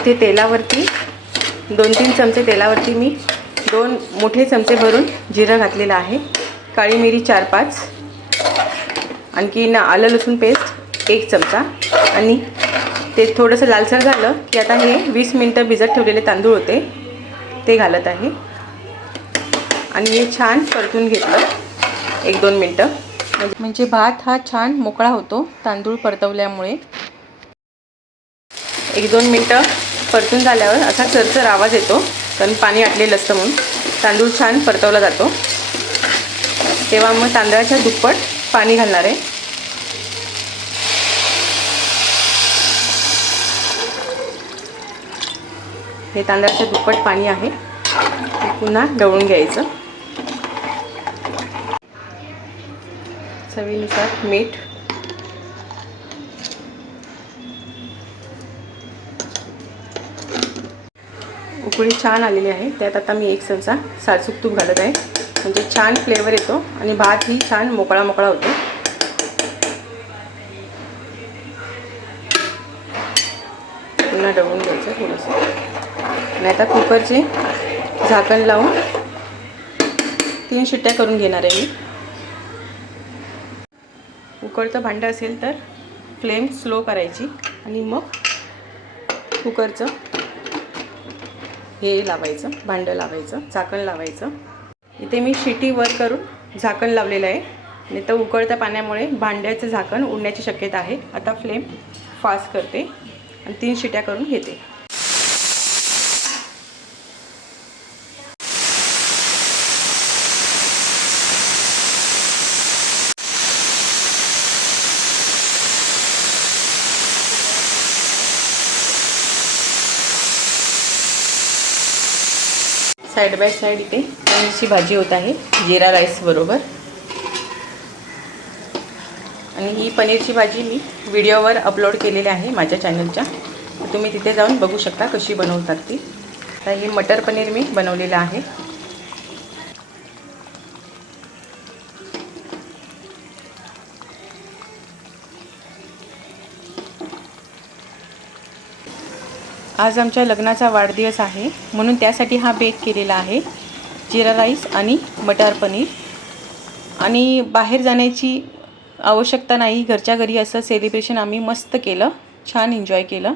इथे तेलावरती. दोन तीन चमचे तेलावरती मी दोन मोठे चमचे भरून जिरं घातलेलं आहे. काळी मिरी चार पाच. आणखीन आलं लसूण पेस्ट एक चमचा. आणि ते थोडंसं लालसर झालं की आता हे वीस मिनटं भिजत ठेवलेले तांदूळ होते ते घालत आहे. आणि हे छान परतून घेतलं. एक दोन मिनटं. म्हणजे- म्हणजे भात हा छान मोकळा होतो तांदूळ परतवल्यामुळे. एक दोन मिनटं. परतून झाल्यावर असा चरचर आवाज येतो. कारण पाणी आटलेलं असतं म्हणून. तांदूळ छान परतवला जातो. तेव्हा मग तांदळाच्या दुप्पट पाणी घालणार आहे. हे तांदळाचं दुप्पट पाणी आहे. ते पुन्हा ढवळून घ्यायचं. चवीनुसार मीठ उकळी छान आलेली आहे. त्यात आता मी एक चमचा साजूक तूप घालत आहे. म्हणजे छान फ्लेवर येतो आणि भात ही छान मोकळा मोकळा होतो. पुन्हा डवून घ्यायचं थोडंसं. आणि आता कुकरचे झाकण लावून तीन शिट्ट्या करून घेणार आहे मी. उकळतं भांडं असेल तर फ्लेम स्लो करायची आणि मग कुकरचं हे लावायचं भांडं लावायचं झाकण लावायचं. इथे मी शिटी वर करून झाकण लावलेलं आहे. आणि तर उकळत्या पाण्यामुळे भांड्याचं झाकण उडण्याची शक्यता आहे. आता फ्लेम फास्ट करते आणि तीन शिट्या करून घेते. साईड बाय साईड इथे. पनीरची भाजी होत आहे. जिरा राईस बरोबर. आणि ही पनीरची भाजी मी व्हिडिओवर अपलोड केलेली आहे माझ्या चॅनलच्या तुम्ही तिथे जाऊन बघू शकता कशी बनवतात ती. तर हे मटर पनीर मी बनवलेलं आहे. आज आमच्या लग्नाचा वाढदिवस आहे. म्हणून त्यासाठी हा बेक केलेला आहे. जिरा राईस आणि मटार पनीर. आणि बाहेर जाण्याची आवश्यकता नाही. घरच्या घरी असं सेलिब्रेशन आम्ही मस्त केलं. छान एन्जॉय केलं.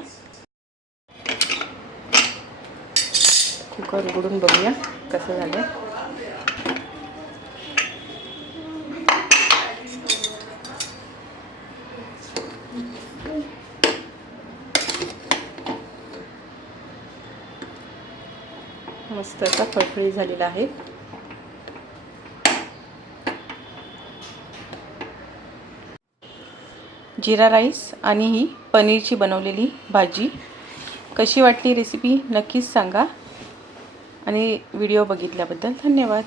कुकर उघडून बघूया कसं झालं मस्त असा फळफळी झालेला आहे. जिरा राईस आणि ही पनीरची बनवलेली भाजी. कशी वाटली रेसिपी नक्कीच सांगा. आणि व्हिडिओ बघितल्याबद्दल धन्यवाद.